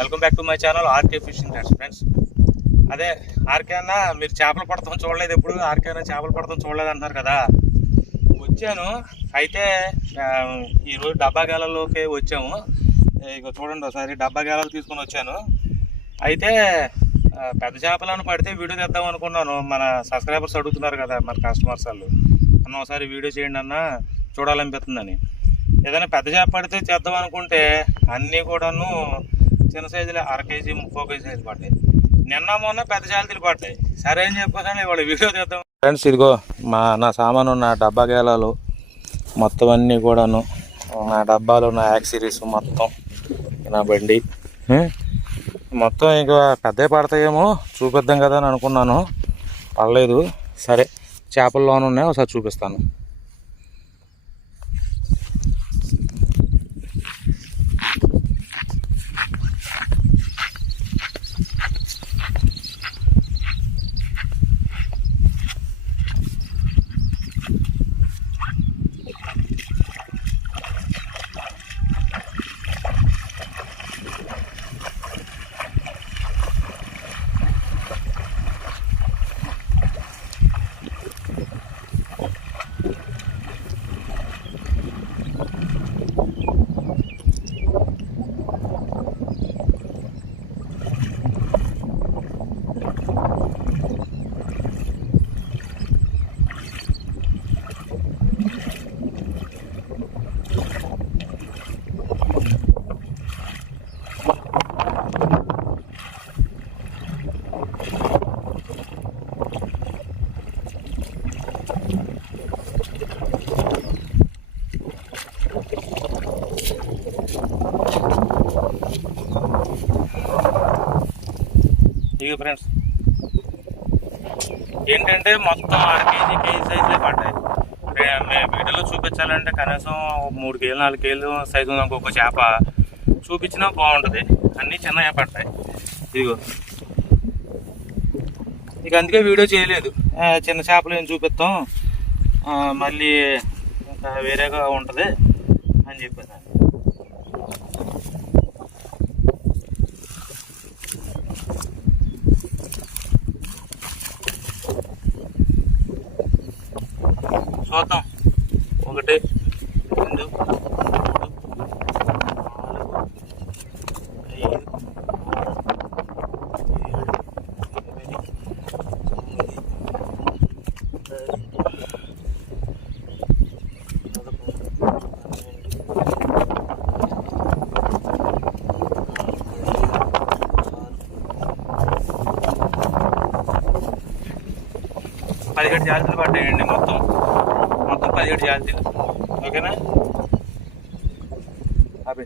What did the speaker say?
Welcome back to my channel RK fishing friends. అదే RK అన్న మీరు చేపలు పడతాం చూడలేదు, ఎప్పుడు ఆర్కే అన్న చేపలు పడతాం చూడలేదు అంటున్నారు కదా. వచ్చాను అయితే ఈరోజు డబ్బా గేలలోకి వచ్చాము. ఇక చూడండి ఒకసారి డబ్బా గేలాలు తీసుకొని వచ్చాను. అయితే పెద్ద చేపలను పడితే వీడియో తెద్దాం అనుకున్నాను. మన సబ్స్క్రైబర్స్ అడుగుతున్నారు కదా, మన కస్టమర్స్ వాళ్ళు, అన్న ఒకసారి వీడియో చేయండి అన్న చూడాలనిపిస్తుందని. ఏదైనా పెద్ద చేప పడితే చేద్దాం అనుకుంటే అన్నీ కూడాను చిన్న సైజులే, 1/2 కేజీ 30 కేజీ సైజు పడ్డాయి. నిన్న మొన్న పెద్ద చేపలు పడ్డాయి. సరే అని చెప్పేసి ఇవాళ వీడియో చేద్దాం ఫ్రెండ్స్. ఇదిగో నా సామాను, నా డబ్బా గేలాలు మొత్తం అన్నీ కూడాను, నా డబ్బాలు, నా యాక్సరీస్ మొత్తం, నా బండి మొత్తం ఇంకా పెద్ద పడతాయేమో చూపిద్దాం కదా అని అనుకున్నాను. పర్లేదు, సరే చేపల్లోనే ఉన్నాయి, ఒకసారి చూపిస్తాను. ఇక ఫ్రెండ్స్ ఏంటంటే మొత్తం 1/2 కేజీ సైజులే పడ్డాయి. వీడియోలో చూపించాలంటే కనీసం 3 కేజీలు 4 కేజీలు సైజు ఉన్న ఒక్కొక్క చేప చూపించినా బాగుంటుంది. అన్నీ చిన్నగా పడ్డాయి. ఇదిగో ఇక అందుకే వీడియో చేయలేదు. చిన్న చేపలు ఏం చూపిస్తాం, మళ్ళీ ఇంకా వేరేగా ఉంటుంది అని చెప్పాను. చూద్దాం. 1 2 3 4 5 17 జాతులు పడ్డాయండి. మొత్తం 17 జాతులు. ఓకేనా? అవి